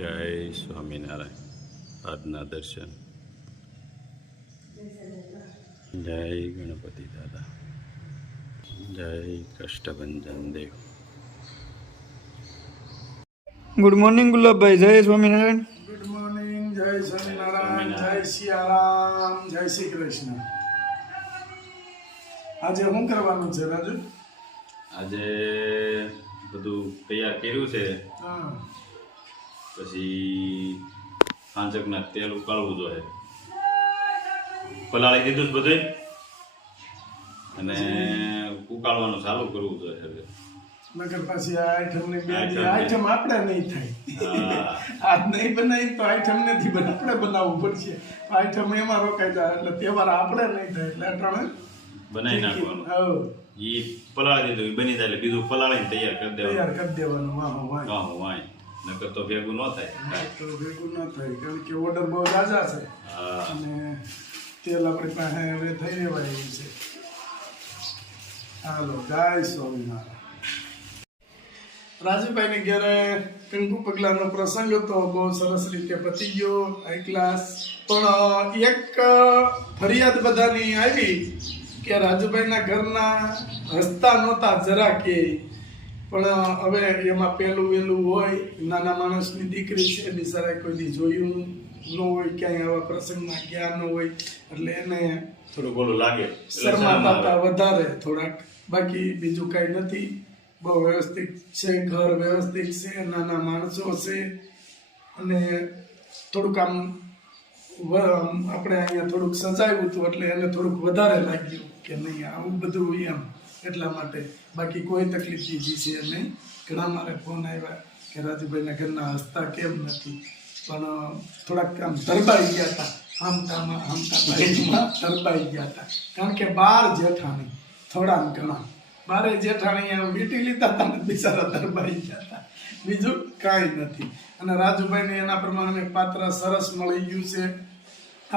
જય સ્વામિનારાયણ. આજના દર્શન. જય ગણપતિ દાદા. જય કષ્ટભંજન દેવ. Good morning Gulabbhai. જય સ્વામિનારાયણ. Good morning. જય સ્વામિનારાયણ. જય સિયારામ. જય શ્રી કૃષ્ણ. આજે શું કરવાનું છે રાજુ? આજે બધું તૈયાર કર્યું છે. હા, પછી પાંચકના તેલ ઉકાળવું જોઈએ. પલાળી દીધું છે બધું અને ઉકાળવાનું ચાલુ કરવું જોઈએ. હવે નગર પછી આ આઈટમની બે આઈટમ આઈટમ આપણે નહીં થાય. આજ નહીં બનાવી તો આઈટમ નથી બને, આપણે બનાવવું પડશે. આઈટમ એમાં રોકાઈ જાય એટલે તહેવાર આપણે નહીં થાય એટલે અટાણે બનાવી નાખવાનું. હા, એ પલાળી દીધું, એ બની જાય એટલે બીજું પલાળીને તૈયાર કરી દેવાનું. તૈયાર કરી દેવાનું. વાહ હા વાય નકર તો ભેગું ન થાય. તો ભેગું ન થાય કારણ કે ઓર્ડર બહુ રાજા છે હા અને તેલ આપણી પાસે હવે થઈ રહેવાય એવું છે. હાલો, જય સ્વામિનારાયણ. રાજુભાઈની ઘરે કંકુ પગલાનો પ્રસંગ હતો, બહુ સરસ રીતે પતી ગયો, હાઈ ક્લાસ. પણ એક ફરિયાદ બધાની આવી કે રાજુભાઈના ઘરના હસતા નહોતા જરા કે. પણ હવે એમાં પેલું વેલું હોય, નાના માણસની દીકરી છે, બિચારા કોઈ દી જોયું ન હોય, ક્યાંય આવા પ્રસંગમાં ગયા ન હોય એટલે એને થોડું બોલું લાગે શરમાતા વધારે થોડાક. બાકી બીજું કાંઈ નથી, બહુ વ્યવસ્થિત છે, ઘર વ્યવસ્થિત છે, નાના માણસો છે અને થોડુંક આમ આપણે અહીંયા થોડુંક સજાવ્યું હતું એટલે એને થોડુંક વધારે લાગ્યું કે નહીં આવું બધું એમ. એટલા માટે બાકી કોઈ તકલીફ બીજી છે નહીં. ઘણા મારે ફોન આવ્યા કે રાજુભાઈના ઘરના હસતા કેમ નથી, પણ થોડાક આમ ધરબાઈ ગયા હતા, આમતામાં ધરબાઈ ગયા હતા. કારણ કે 12 જેઠાણી થોડા ઘણા 12 જેઠાણી આમ વીટી લીધા હતા ને બિચારા ધરબાઈ ગયા હતા, બીજું કાંઈ નથી. અને રાજુભાઈને એના પ્રમાણે પાત્ર સરસ મળી ગયું છે.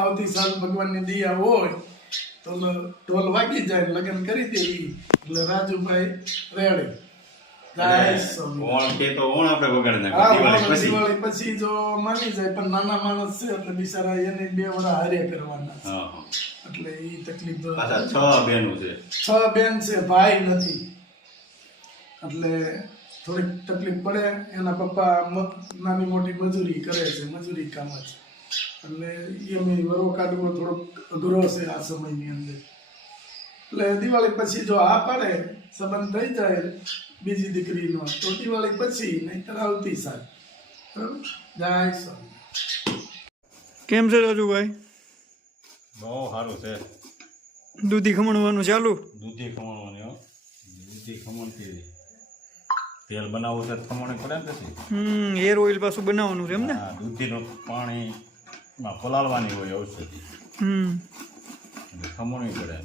આવતી સાલ ભગવાનની દયા હોય તો ઢોલ વાગી જાય, લગ્ન કરી દેવી એટલે રાજુભાઈ રેડી. દિવાળી પછી જો માની જાય, પણ નાના માણસ છે એટલે બિચારા એને 2 વર્ષ હારે કરવાના છે એટલે એ તકલીફ. 6 બેન છે, ભાઈ નથી એટલે થોડીક તકલીફ પડે. એના પપ્પા નાની મોટી મજૂરી કરે છે, મજૂરી કામ જ એટલે એમ વરો કાઢવો થોડોક અઘરો છે આ સમયની અંદર. એટલે દિવાળી પછી જો આ પાડે, સંબંધ થઈ જાય બીજી દીકરીનો તો દિવાળી પછી, નહીંતર આવતી સાલ. જય સ્વામી. કેમ છે રાજુભાઈ? બહુ સારું છે. દૂધી ખમણવાનું ચાલુ? દૂધી ખમણવાની. દૂધી ખમણ કેવી તેલ બનાવવું છે, ખમણ પડે ને પછી. હેર ઓઇલ પાછું બનાવવાનું છે એમ ને? દૂધીનું પાણી માં પલાળવાની હોય ઔષધિ, ખમણવી પડે.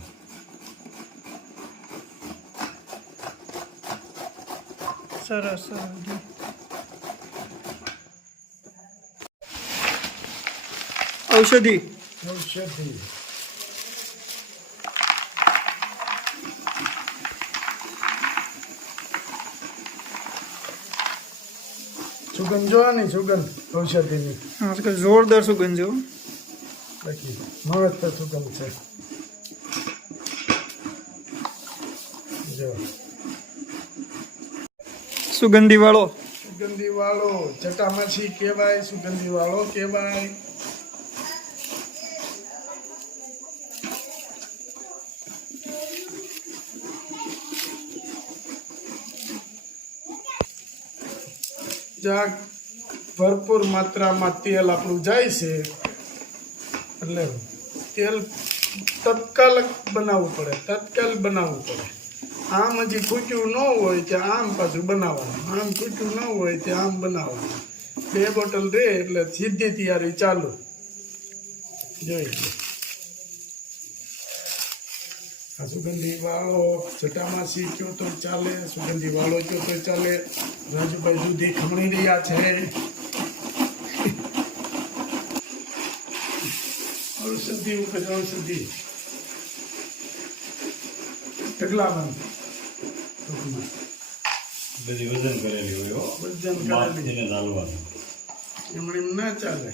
સરસ. ઔષધિ સુગંધ જોવાની, સુગંધ ઔષધિની આજકાલ જોરદાર સુગંધ છે. બાકી મસ્ત સુગંધ છે. જો સુગંધી વાળો જટામાછી કહેવાય, સુગંધી વાળો કહેવાય. જ્યાં ભરપૂર માત્રામાં તેલ આપણું જાય છે એટલે તેલ તત્કાલ બનાવવું પડે. આમ હજી ખૂટ્યું ન હોય ત્યાં આમ પાછું બનાવવાનું, આમ ખૂટ્યું ન હોય ત્યાં આમ બનાવવાનું. 2 બોટલ રહે એટલે સીધી તૈયારી ચાલુ. જોઈ લો આ સુગંધી વાળો જટામાસી કયો તો ચાલે, સુગંધી વાળો કયો તો ચાલે. રાજુભાઈ દૂધી ખમણી રહ્યા છે. ઔષધિ ઉપર ઔષધિ ઢગલામાં બધી વજન કરેલી હોય. વજન કરેલી. ચાલવાનું એમણે એમ ના ચાલે.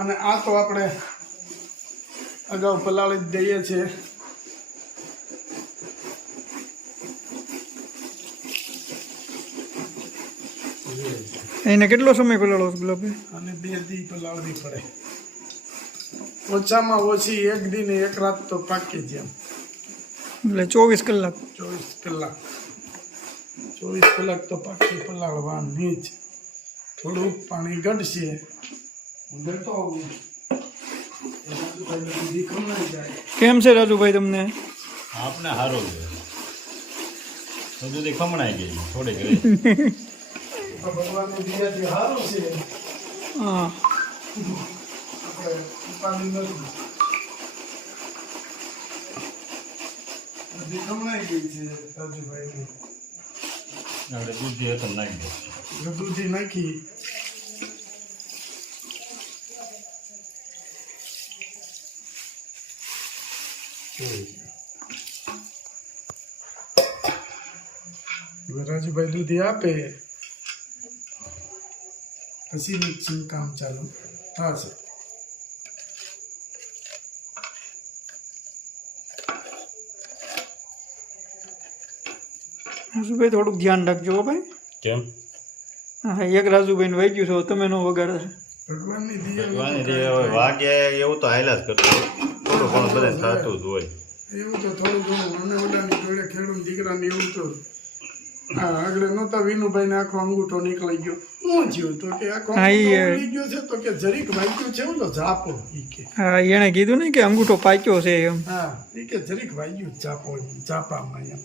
અને આ તો આપણે અગાઉ પલાળી જ દઈએ છીએ. એને કેટલો સમય પલાળો છો ગુલાબભાઈ? અને 2 દી પલાળવી પડે. ઓછામાં ઓછી 1 દી ને 1 રાત તો પાકી જ એમ. એટલે 24 કલાક. 24 કલાક. 24 કલાક તો પાકી પલાળવાની જ. થોડું પાણી ઘટશે. હું દેતો આવું. ખમણાઈ જાય. કેમ છે રાજુભાઈ તમને? આપને સારું છે. સુધી ખમણાઈ ગઈ થોડીક રહી. તો ભગવાનની દયાથી સારું છે. હા. આપણે ઉપાડી નથી. બધી ખમણાઈ ગઈ છે રાજુભાઈની. આપણે દૂધી હતો નાખી દો. દૂધી નાખી. રાજુભાઈ દૂધી આપે પછી મિક્સિંગ કામ ચાલુ થશે. રાજુભાઈ થોડુંક ધ્યાન રાખજો હો ભાઈ. કેમ? હા, એક રાજુભાઈને વહી ગયું છો તમે નો વગાડે છે. ભગવાનની ભગવાનની દયા દયા. હોય. વાગે એવું તો હાયલા જ કરતો હોય. થોડું ઘણું બધા થતું જ હોય. એવું તો થોડું ઘણું અને ઓલાની જોડે ખેડૂત દીકરાને એવું તો હા આગળ નહોતા વિનુભાઈને આખો અંગૂઠો નીકળી ગયો. હું થયું તો કે આખો હા, ઈ અંગૂઠો નીકળી ગયો છે તો કે જરીક વાગ્યું છે ઓલો ઝાપો ઈ કે. હા, એણે કીધું ને કે અંગૂઠો પાક્યો છે એમ. હા ઈ કે જરીક વાગ્યું ઝાપો ઝાપામાં એમ.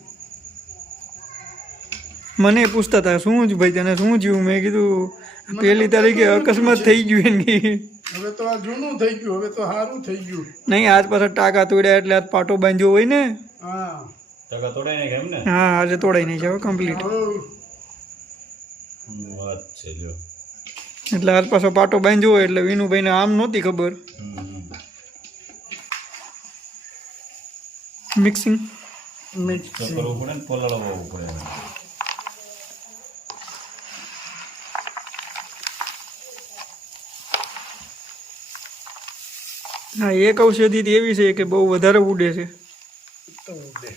મને પૂછતા હતા શું જ ભાઈ તને શું થયું? મેં કીધું 1 તારીખે અકસ્માત થઈ ગયું એમ કે. હવે તો આ જૂનું થઈ ગયું. હવે તો સારું થઈ ગયું. નહીં, આજ પાછા ટાંકા તોડ્યા એટલે આજ પાટો બાંધ્યો હોય ને. હા ટકા તોડાય ને કેમ ને? હા, આજે તોડાઈ નહીં જાવ કમ્પ્લીટ. હો. વાત છે લ્યો. એટલે આજ પાછો પાટો બાંધ્યો હોય એટલે વિનુભાઈને આમ નહોતી ખબર. મિક્સિંગ તો કરવું પડે ને પલાળવું પડે. હા, એક ઔષધિ એવી છે કે બહુ વધારે ઉડે છે. તો દે.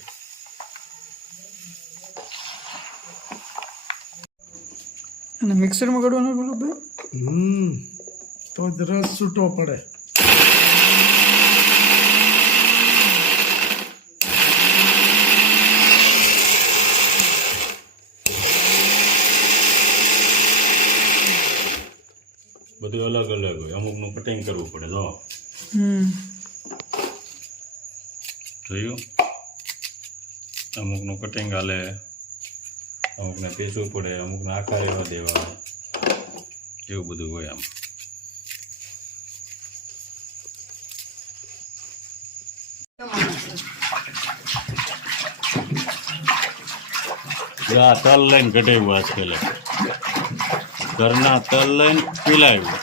અને મિક્સરમાં કાઢવાનું બોલો ભાઈ. તો જ રસ છૂટો પડે. બધું અલગ અલગ હોય. અમુકનું કટિંગ કરવું પડે. જો જોયું? અમુકનું કટિંગ હાલે, અમુકને પીસવું પડે, અમુકને આખા રહેવા દેવા, એવું બધું હોય આમ. આ તલ લઈને કઢાવ્યું આજકાલ. ઘરના તલ લઈને પીલાવ્યું.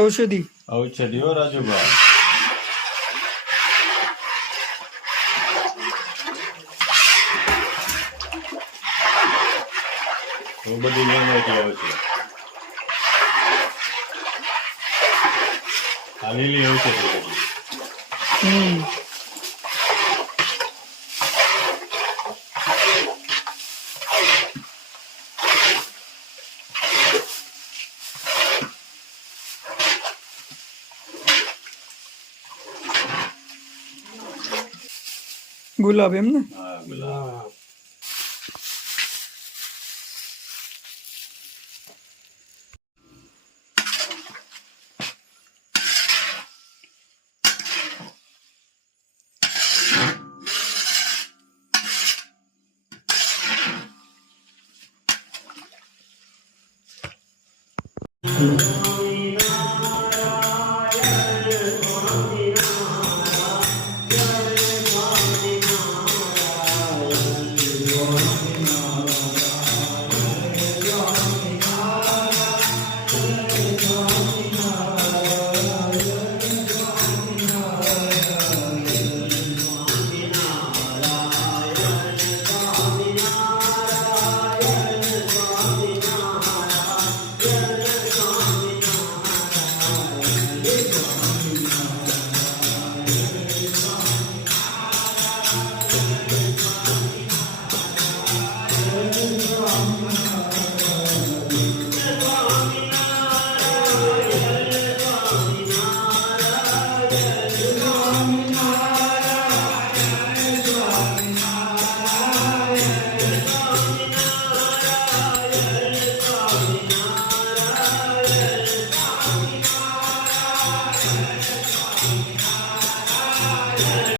ઔષધિ ઔષધિઓ રાજુભાઈ. તો બધી વેરાયટી આવે છે. આ લીલી ઔષધિ બધી. ગુલાબ એમ ને. હા ગુલાબ.